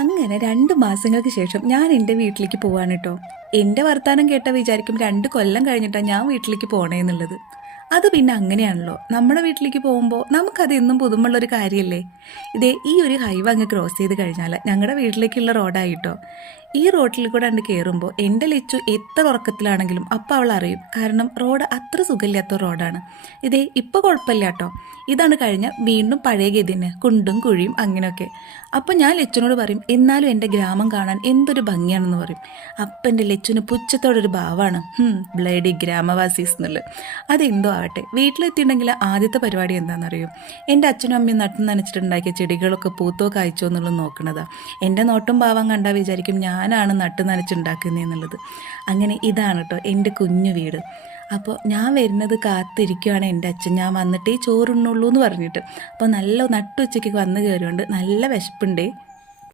അങ്ങനെ 2 മാസങ്ങൾക്ക് ശേഷം ഞാൻ എൻ്റെ വീട്ടിലേക്ക് പോവാണ് കേട്ടോ. എൻ്റെ വർത്താനം കേട്ട വിചാരിക്കും 2 കൊല്ലം കഴിഞ്ഞിട്ടാണ് ഞാൻ വീട്ടിലേക്ക് പോണേന്നുള്ളത്. അത് പിന്നെ അങ്ങനെയാണല്ലോ, നമ്മുടെ വീട്ടിലേക്ക് പോകുമ്പോൾ നമുക്കത് എന്നും പുതുമുള്ളൊരു കാര്യമല്ലേ. ഇതേ ഈ ഒരു ഹൈവേ അങ്ങ് ക്രോസ് ചെയ്ത് കഴിഞ്ഞാൽ ഞങ്ങളുടെ വീട്ടിലേക്കുള്ള റോഡായിട്ടോ. ഈ റോഡിൽ കൂടെ കണ്ട് കയറുമ്പോൾ എൻ്റെ ലച്ചു എത്ര ഉറക്കത്തിലാണെങ്കിലും അപ്പം അവൾ അറിയും, കാരണം റോഡ് അത്ര സുഖമില്ലാത്ത റോഡാണ്. ഇതേ ഇപ്പോൾ കുഴപ്പമില്ല കേട്ടോ, ഇതാണ് കഴിഞ്ഞ വീണ്ടും പഴയ ഗതി തന്നെ, കുണ്ടും കുഴിയും അങ്ങനെയൊക്കെ. അപ്പം ഞാൻ ലച്ചുനോട് പറയും, എന്നാലും എൻ്റെ ഗ്രാമം കാണാൻ എന്തൊരു ഭംഗിയാണെന്ന് പറയും. അപ്പം എൻ്റെ ലച്ചുന് പുച്ഛത്തോടൊരു ഭാവമാണ്, ബ്ലേഡി ഗ്രാമവാസീസ് എന്നുള്ളത്. അതെന്തോ ആവട്ടെ, വീട്ടിലെത്തിയിട്ടുണ്ടെങ്കിൽ ആദ്യത്തെ പരിപാടി എന്താണെന്നറിയോ, എൻ്റെ അച്ഛനും അമ്മയും നട്ടു നനച്ചിട്ടുണ്ടാക്കിയ ചെടികളൊക്കെ പൂത്തോ കായ്ച്ചോ എന്നുള്ളത് നോക്കണതാണ്. എൻ്റെ നോട്ടും ഭാവം കണ്ടാൽ വിചാരിക്കും ഞാനാണ് നട്ടു നനച്ചുണ്ടാക്കുന്നതെന്നുള്ളത്. അങ്ങനെ ഇതാണ് കേട്ടോ എൻ്റെ കുഞ്ഞു വീട്. അപ്പോൾ ഞാൻ വരുന്നത് കാത്തിരിക്കുകയാണ് എൻ്റെ അച്ഛൻ, ഞാൻ വന്നിട്ടേ ചോറുണ്ണുള്ളൂ എന്ന് പറഞ്ഞിട്ട്. അപ്പോൾ നല്ല നട്ടുച്ചയ്ക്ക് വന്ന് കയറിയോണ്ട് നല്ല വിശപ്പുണ്ടേ.